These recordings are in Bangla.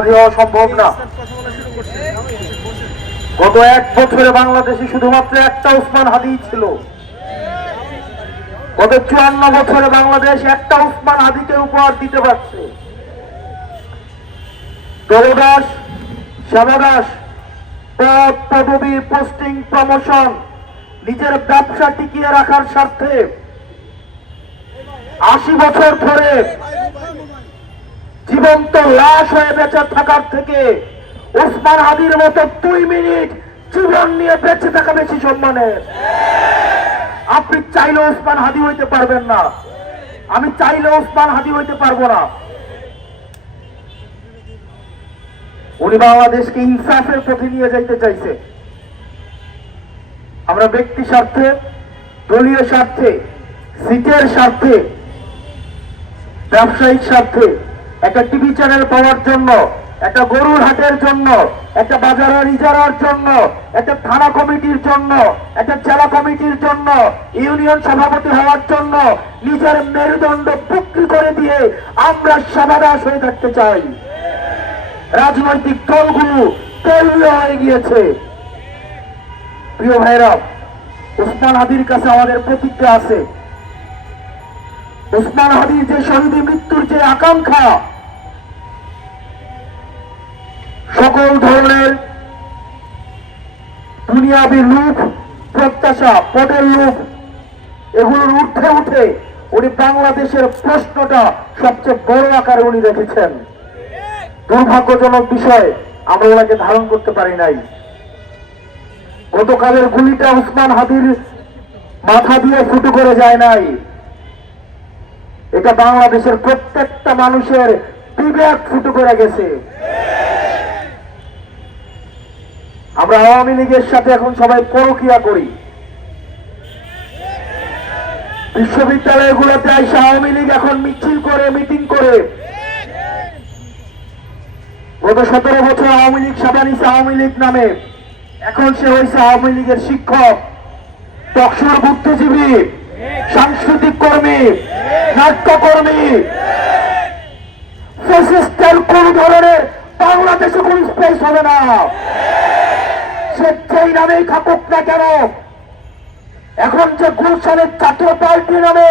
হাদি হওয়া সম্ভব না। গত 1 বছরে বাংলাদেশে শুধুমাত্র একটা ওসমান হাদি ছিল। গত 54 বছরে বাংলাদেশ একটা ওসমান হাদিকে উপহার দিতে পারছে। দলদাস, সেবাদাস, পদ পদবি, পোস্টিং, প্রমোশন, নিজের ব্যবসা টিকিয়ে রাখার স্বার্থে 80 বছর ধরে জীবন্ত লাশ হয়ে বেঁচে থাকার থেকে ওসমান হাদির মতো 2 মিনিট জীবন নিয়ে বেঁচে থাকা বেশি সম্মানের। আপনি চাইলে ওসমান হাদি হইতে পারবেন না, আমি চাইলে ওসমান হাদি হইতে পারবো না। উনি বাংলাদেশকে ইনসাফের পথে নিয়ে যাইতে চাইছে। আমরা ব্যক্তি স্বার্থে, দলীয় স্বার্থে, সিটের স্বার্থে, ব্যবসায়িক স্বার্থে, একটা টিভি চ্যানেল পাওয়ার জন্য, একটা গরুর হাটের জন্য, একটা বাজারের ইজারার জন্য, একটা থানা কমিটির জন্য, একটা জেলা কমিটির জন্য, ইউনিয়ন সভাপতি হওয়ার জন্য নিজের মেরুদণ্ড বিক্রি করে দিয়ে আমরা সমাদাস হয়ে থাকতে চাই। রাজনৈতিক দলগুলো তৈরি হয়ে গিয়েছে। প্রিয় ভাইরা, ওসমান হাদির কাছে আমাদের প্রতিজ্ঞা আছে। ওসমান হাদির যে শহীদ মৃত্যুর যে আকাঙ্ক্ষা, সকল ধরনের দুনিয়াবী লোভ, প্রত্যাশা, পদের লোভ, এগুলোর ঊর্ধ্বে উঠে উনি বাংলাদেশের প্রশ্নটা সবচেয়ে বড় আকারে উনি রেখেছেন। দুর্ভাগ্যজনক বিষয়, আমরা ওনাকে ধারণ করতে পারি নাই। গতকালের গুলিটা ওসমান হাদির মাথা দিয়ে ফুটো করে যায় নাই, এটা বাংলাদেশের প্রত্যেকটা মানুষের বিবেক ফুটো করে গেছে। আমরা আওয়ামী লীগের সাথে এখন সবাই পরকিয়া করি। বিশ্ববিদ্যালয়গুলোতে এসে আওয়ামী লীগ এখন মিছিল করে, মিটিং করে। গত 17 বছর আওয়ামী লীগ সেবা নিছে আওয়ামী লীগ নামে, এখন সে হয়েছে আওয়ামী লীগের শিক্ষক, টকশোর বুদ্ধিজীবী, সাংস্কৃতিক কর্মী, নাট্যকর্মী। ফ্যাসিস্টের কোন ধরনের বাংলাদেশে কোন স্পেস হবে না, সে যেই নামেই থাকুক না কেন। এখন যে গুলশানের ছাত্র পার্টি নামে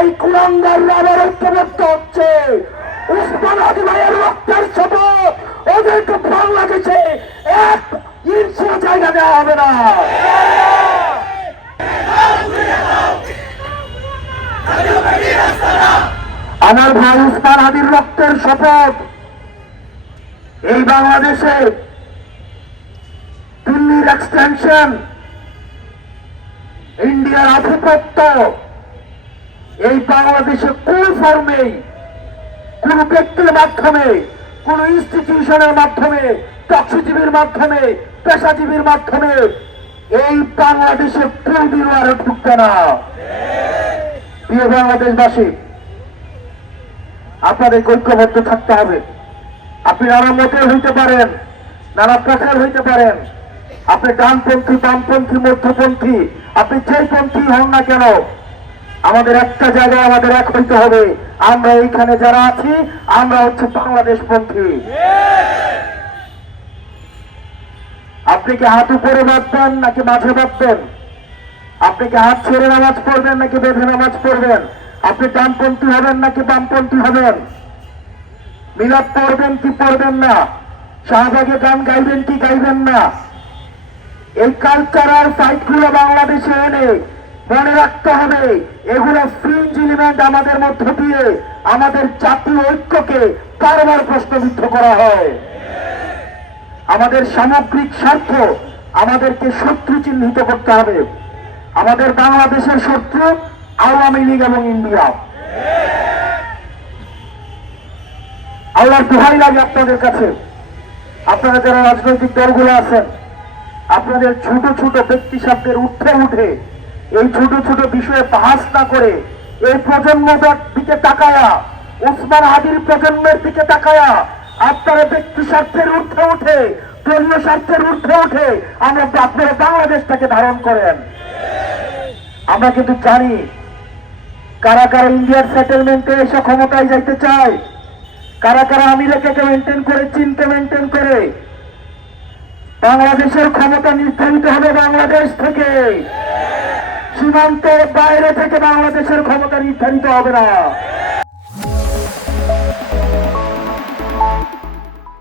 এই কুলাঙ্গাররা আবার ঐক্যবদ্ধ হচ্ছে, ওসমান হাদি ভাইয়ের রক্তের শপথ ওদেরকে বাংলাদেশে 1 ইঞ্চি জায়গা দেওয়া হবে না। আমার ভাই ওসমান হাদির রক্তের শপথ এই বাংলাদেশে দিল্লির এক্সটেনশন, ইন্ডিয়ার আধিপত্য এই বাংলাদেশে কোন ফর্মেই, কোন ব্যক্তির মাধ্যমে, কোন ইনস্টিটিউশনের মাধ্যমে, টকশিজীবীর মাধ্যমে, পেশাজীবীর মাধ্যমে এই বাংলাদেশে কোনদিনও আর ঢুকবে না। প্রিয় বাংলাদেশবাসী, আপনাদের ঐক্যবদ্ধ থাকতে হবে। আপনি নানা মতের হইতে পারেন, নানা পথের হইতে পারেন, আপনি ডানপন্থী, বামপন্থী, মধ্যপন্থী, আপনি যেই পন্থী হন না কেন, আমাদের একটা জায়গায় আমাদের এক হইতে হবে। আমরা এইখানে যারা আছি, আমরা হচ্ছে বাংলাদেশ পন্থী। আপনি কি হাত উপরে বাঁধবেন নাকি মাঝে বাঁধবেন? আপনি কি হাত ছেড়ে নামাজ পড়বেন নাকি বেঁধে নামাজ পড়বেন? আপনি ডানপন্থী হবেন নাকি বামপন্থী হবেন? মিলাদ পড়বেন কি পড়বেন না? শাহবাগে গান গাইবেন কি গাইবেন না? এই কালচারাল ফাইট গুলো বাংলাদেশে এনে মনে রাখতে হবে, এগুলো ফ্রিঞ্জ এলিমেন্ট আমাদের মধ্য দিয়ে আমাদের জাতীয় ঐক্যকে বারবার প্রশ্নবিদ্ধ করা হয়। আমাদের সামগ্রিক স্বার্থ আমাদেরকে শত্রু চিহ্নিত করতে হবে। আমাদের বাংলাদেশের শত্রু আওয়ামী লীগ এবং ইন্ডিয়া। আল্লাহর দোহাই লাগে আপনাদের কাছে, আপনারা যারা রাজনৈতিক দলগুলো আছেন, আপনাদের ছোট ছোট ব্যক্তি স্বার্থের ঊর্ধ্বে উঠে এই ছোট ছোট বিষয়ে বাহাস না করে এই প্রজন্মটার দিকে তাকায়া, ওসমান হাদির প্রজন্মের দিকে তাকায়া আপনারা ব্যক্তি স্বার্থের ঊর্ধ্বে উঠে, দলীয় স্বার্থের ঊর্ধ্বে উঠে আপনারা বাংলাদেশটাকে ধারণ করেন। আমরা কিন্তু জানি কারা কারা ইন্ডিয়ার সেটেলমেন্টে এসে ক্ষমতায় যাইতে চায়, কারা কারা আমেরিকাকে মেনটেন করে, চীনকে মেনটেন করে? বাংলাদেশের ক্ষমতা নির্ধারিত হবে বাংলাদেশ থেকে, সীমান্তের বাইরে থেকে বাংলাদেশের ক্ষমতা নির্ধারিত হবে না।